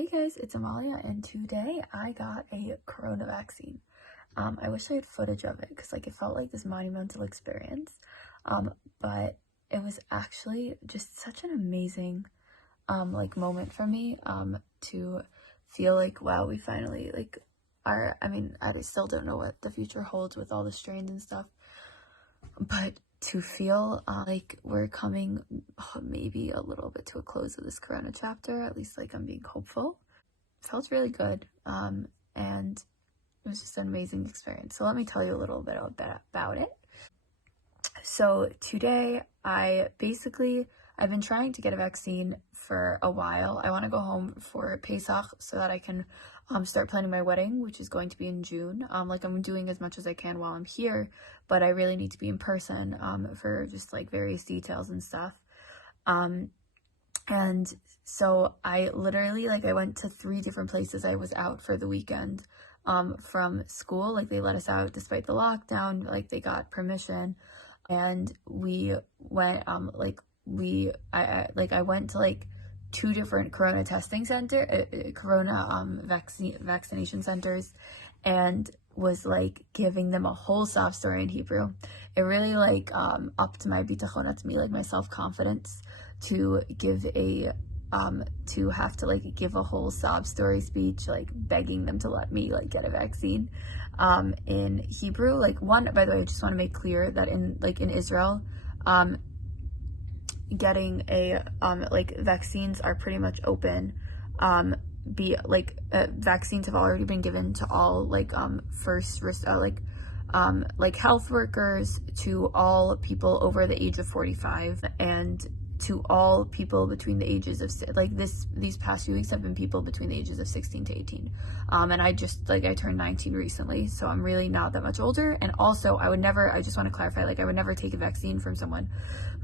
Hey guys, it's Amalia, and today I got a corona vaccine. I wish I had footage of it because it felt like this monumental experience. But it was actually just such an amazing moment for me to feel like, wow, we finally I still don't know what the future holds with all the strains and stuff, but to feel like we're coming maybe a little bit to a close of this corona chapter, at least I'm being hopeful, felt really good. And it was just an amazing experience. So let me tell you a little bit about it. So today I've been trying to get a vaccine for a while. I want to go home for Pesach so that I can start planning my wedding, which is going to be in June. I'm doing as much as I can while I'm here, but I really need to be in person for just various details and stuff. And so I literally, I went to 3 different places. I was out for the weekend from school. They let us out despite the lockdown. They got permission. And we went, I went to 2 different corona testing vaccination centers, and was giving them a whole sob story in Hebrew. It really upped my bitachon atzmi, my self-confidence, to give give a whole sob story speech, begging them to let me get a vaccine in Hebrew. By the way, I just want to make clear that in Israel, getting a vaccines are pretty much open. Vaccines have already been given to all first risk health workers, to all people over the age of 45, and to all people between the ages of these past few weeks have been people between the ages of 16 to 18. And I just I turned 19 recently, so I'm really not that much older. And also I just want to clarify, I would never take a vaccine from someone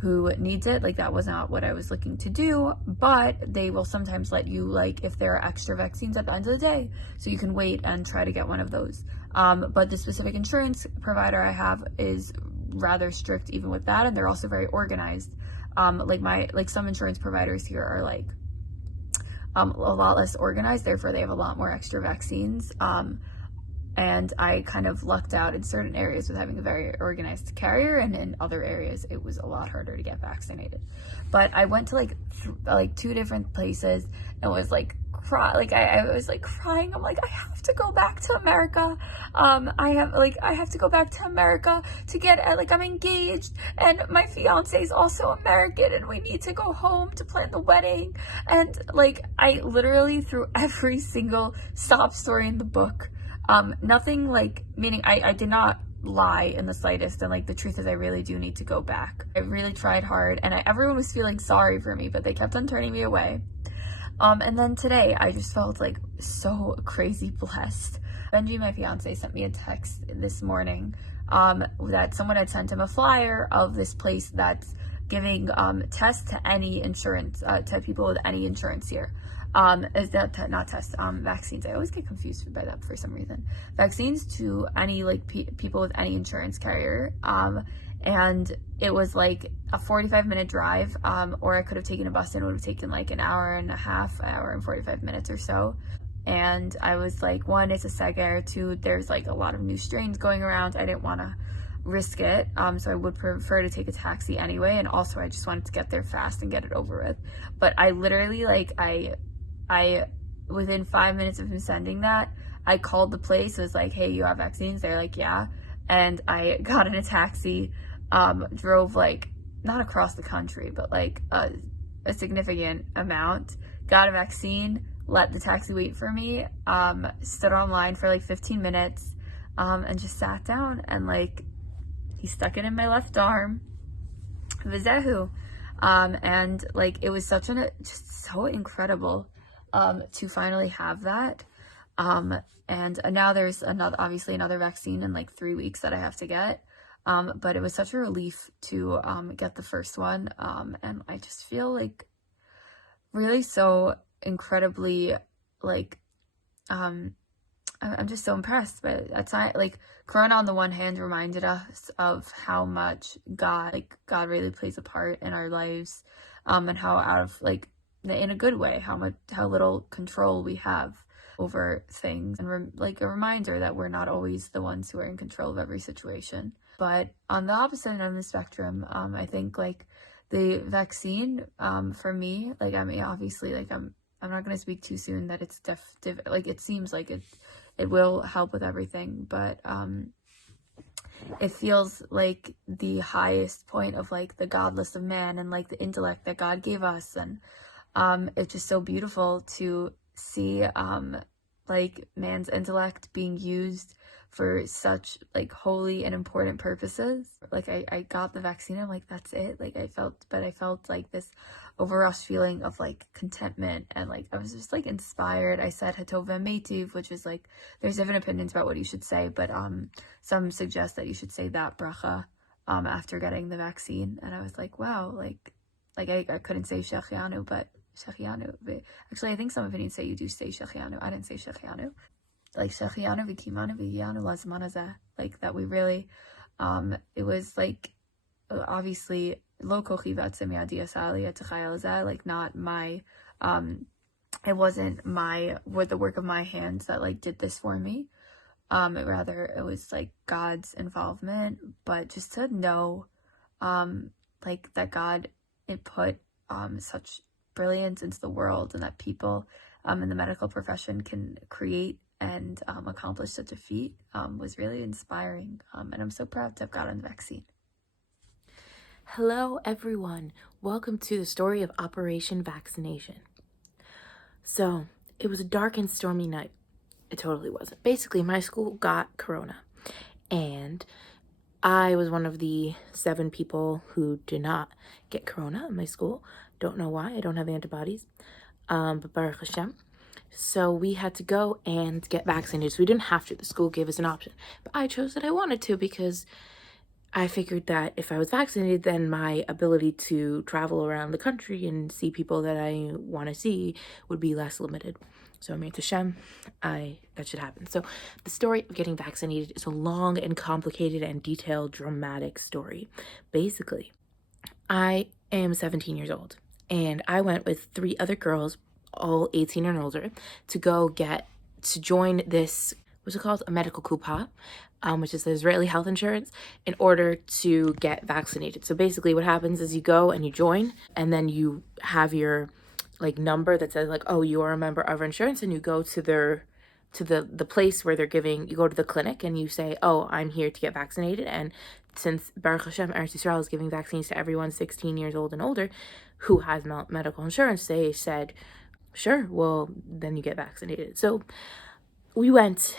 who needs it. That was not what I was looking to do, but they will sometimes let you, if there are extra vaccines at the end of the day, so you can wait and try to get one of those. But the specific insurance provider I have is rather strict even with that, and they're also very organized. Some insurance providers here are a lot less organized, therefore they have a lot more extra vaccines. And I kind of lucked out in certain areas with having a very organized carrier, and in other areas it was a lot harder to get vaccinated. But I went to 2 different places and was I was crying. I'm I have to go back to America. I have to go back to America to get I'm engaged, and my fiance is also American, and we need to go home to plan the wedding. And I literally, through every single sob story in the book, nothing meaning I did not lie in the slightest, and the truth is I really do need to go back. I really tried hard, and everyone was feeling sorry for me, but they kept on turning me away. And then today I just felt so crazy blessed. Benji, my fiance, sent me a text this morning that someone had sent him a flyer of this place that's giving tests to any insurance, to people with any insurance here. Is that not tests, vaccines. I always get confused by that for some reason. Vaccines to any people with any insurance carrier. And it was a 45-minute drive, or I could have taken a bus, and it would have taken an hour and a half, hour and 45 minutes or so. And I was 1, it's a seger, 2, there's a lot of new strains going around. I didn't want to risk it, so I would prefer to take a taxi anyway. And also I just wanted to get there fast and get it over with. But I literally I within 5 minutes of him sending that, I called the place. It was hey, you have vaccines? They're yeah. And I got in a taxi, drove not across the country, but a significant amount, got a vaccine, let the taxi wait for me, stood online for 15 minutes, and just sat down, and he stuck it in my left arm, vizehu. And it was just so incredible to finally have that. And now there's obviously another vaccine in 3 weeks that I have to get. But it was such a relief to get the first one. And I just feel really so incredibly I'm just so impressed. But that's not Corona on the one hand reminded us of how much God really plays a part in our lives, and how out of in a good way, how little control we have over things, and like a reminder that we're not always the ones who are in control of every situation. But on the opposite end of the spectrum, I think like the vaccine, for me, like, I mean, obviously, like, I'm not going to speak too soon that it's like, it seems like it will help with everything, but it feels like the highest point of like the godless of man and like the intellect that God gave us, and it's just so beautiful to see like man's intellect being used for such like holy and important purposes. Like I got the vaccine, I'm like, that's it. Like I felt like this overrush feeling of like contentment, and like I was just like inspired. I said Hatov Metiv, which is like, there's different opinions about what you should say, but some suggest that you should say that bracha after getting the vaccine. And I was like, wow, like I couldn't say Shechianu, but Shechianu. Actually, I think some opinions say you do say Shechianu. I didn't say Shechianu. Like Shechianu v'kimanu v'yanu lazman hazeh. Like that we really, it was like, obviously, lo kochi v'atzem yadi asali etachayel zeh. Like not my, it wasn't the work of my hands that like did this for me. Rather it was like God's involvement. But just to know, like that God put such brilliance into the world, and that people in the medical profession can create and accomplish such a feat was really inspiring, and I'm so proud to have gotten the vaccine. Hello everyone, welcome to the story of Operation Vaccination. So, it was a dark and stormy night. It totally wasn't. Basically, my school got corona, and I was one of the 7 people who did not get corona in my school. Don't know why, I don't have antibodies, but Baruch Hashem. So we had to go and get vaccinated. So we didn't have to. The school gave us an option. But I chose that I wanted to because I figured that if I was vaccinated, then my ability to travel around the country and see people that I want to see would be less limited. So I made Hashem, that should happen. So the story of getting vaccinated is a long and complicated and detailed, dramatic story. Basically, I am 17 years old, and I went with 3 other girls, all 18 and older, to join this, what's it called? A medical kupa, which is the Israeli health insurance, in order to get vaccinated. So basically what happens is you go and you join, and then you have your like number that says like, oh, you are a member of our insurance, and you go to the place where they're giving, you go to the clinic and you say, oh, I'm here to get vaccinated. And since Baruch Hashem, Eretz Yisrael is giving vaccines to everyone 16 years old and older who has medical insurance, they said, sure, well, then you get vaccinated. So it went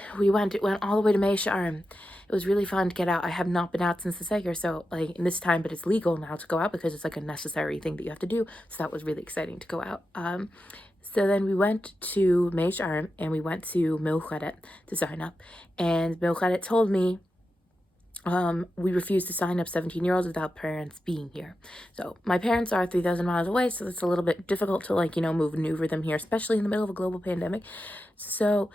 all the way to Mei She'arim. It was really fun to get out. I have not been out since the Seger, so like in this time, but it's legal now to go out because it's like a necessary thing that you have to do. So that was really exciting to go out. So then we went to Mei She'arim and we went to Milchadet to sign up. And Milchadet told me we refuse to sign up 17-year-olds without parents being here. So my parents are 3,000 miles away, so it's a little bit difficult to like, maneuver them here, especially in the middle of a global pandemic. So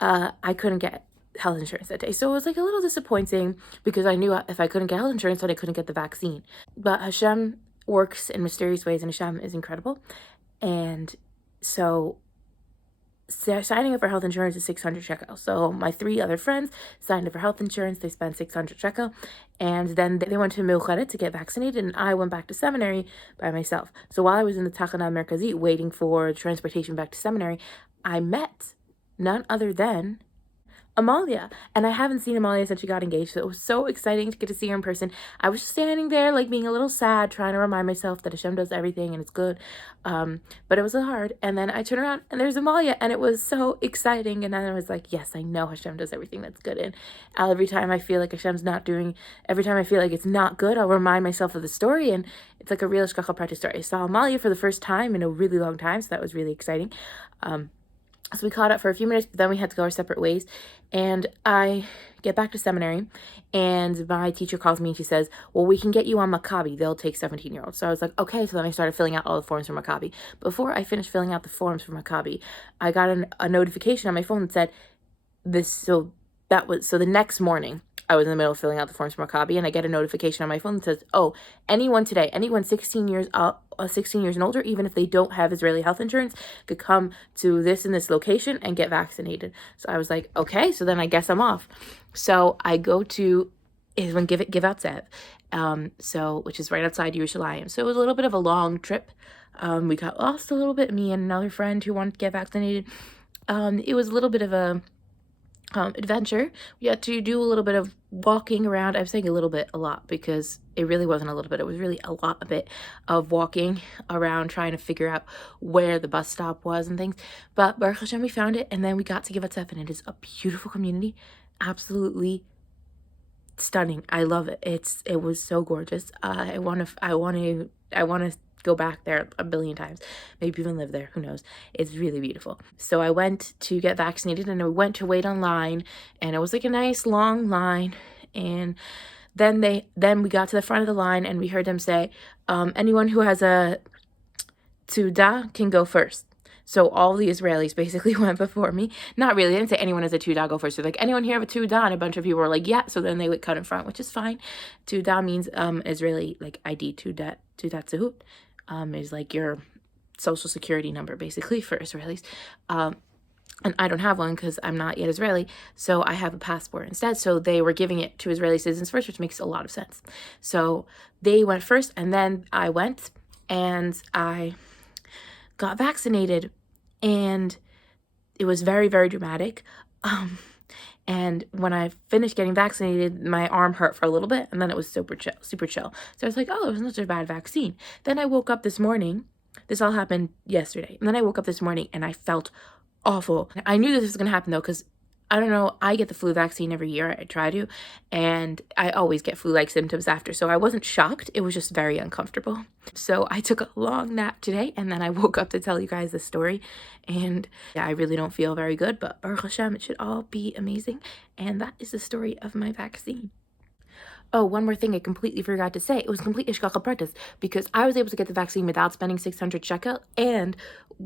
I couldn't get health insurance that day. So it was like a little disappointing because I knew if I couldn't get health insurance, then I couldn't get the vaccine. But Hashem works in mysterious ways, and Hashem is incredible. And so signing up for health insurance is 600 shekel. So my 3 other friends signed up for health insurance. They spent 600 shekel. And then they went to Milchadet to get vaccinated, and I went back to seminary by myself. So while I was in the Tachana Merkazit waiting for transportation back to seminary, I met none other than Amalia. And I haven't seen Amalia since she got engaged, so it was so exciting to get to see her in person. I was just standing there like being a little sad, trying to remind myself that Hashem does everything and it's good, but it was hard. And then I turned around and there's Amalia, and it was so exciting. And then I was like, yes, I know Hashem does everything that's good. And every time I feel like every time I feel like it's not good, I'll remind myself of the story, and it's like a real Shkacha Prata story. I saw Amalia for the first time in a really long time, so that was really exciting. So we caught up for a few minutes, but then we had to go our separate ways. And I get back to seminary, and my teacher calls me and she says, well, we can get you on Maccabi. They'll take 17-year-olds. So I was like, okay. So then I started filling out all the forms for Maccabi. Before I finished filling out the forms for Maccabi, I got a notification on my phone that said this. So the next morning, I was in the middle of filling out the forms for Maccabi, and I get a notification on my phone that says, oh, anyone today, anyone 16 years and older, even if they don't have Israeli health insurance, could come to this and this location and get vaccinated. So I was like, okay, so then I guess I'm off. So I go to Give Out Zev, which is right outside Yerushalayim. So it was a little bit of a long trip. We got lost a little bit, me and another friend who wanted to get vaccinated. It was a little bit of a adventure. We had to do a little bit of walking around. I'm saying a little bit, a lot, because it really wasn't a little bit. It was really a bit of walking around trying to figure out where the bus stop was and things. But Baruch Hashem, we found it, and then we got to Give Atzef, and it is a beautiful community. Absolutely stunning. I love it. It was so gorgeous. I want to go back there a billion times, maybe even live there, who knows. It's really beautiful. So I went to get vaccinated, and I went to wait online, and it was like a nice long line. And then we got to the front of the line, and we heard them say, anyone who has a Tuda can go first. So all the Israelis basically went before me. Not really. They didn't say anyone has a Tuda, go first. They're like, anyone here have a Tuda? And a bunch of people were like, yeah. So then they would cut in front, which is fine. Tuda means Israeli, like ID, Tudat Zehut, is like your social security number, basically, for Israelis. And I don't have one because I'm not yet Israeli, so I have a passport instead. So they were giving it to Israeli citizens first, which makes a lot of sense. So they went first, and then I went, and I got vaccinated, and it was very, very dramatic. And when I finished getting vaccinated, my arm hurt for a little bit, and then it was super chill. So I was like, oh, it wasn't such a bad vaccine. Then I woke up this morning. This all happened yesterday. And then I woke up this morning, and I felt awful. I knew this was going to happen, though, because I don't know, I get the flu vaccine every year. I try to, and I always get flu-like symptoms after. So I wasn't shocked. It was just very uncomfortable. So I took a long nap today, and then I woke up to tell you guys the story. And yeah, I really don't feel very good, but Baruch Hashem, it should all be amazing. And that is the story of my vaccine. Oh, one more thing I completely forgot to say. It was complete ishkacha pratis, because I was able to get the vaccine without spending 600 shekel, and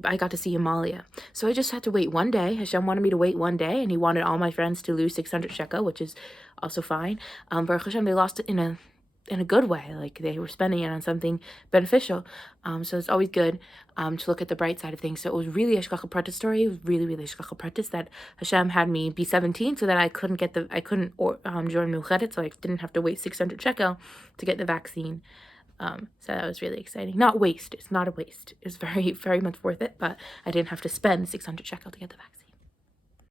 I got to see Amalia. So I just had to wait one day. Hashem wanted me to wait one day, and he wanted all my friends to lose 600 shekel, which is also fine. Baruch Hashem, they lost it in a good way. Like, they were spending it on something beneficial. So it's always good to look at the bright side of things. So it was really a shkacha pratis story. It was really, really shkacha pratis that Hashem had me be 17 so that I couldn't join Meuchedet, so I didn't have to wait 600 shekel to get the vaccine. So that was really exciting. Not waste. It's not a waste. It's very, very much worth it, but I didn't have to spend 600 shekel to get the vaccine.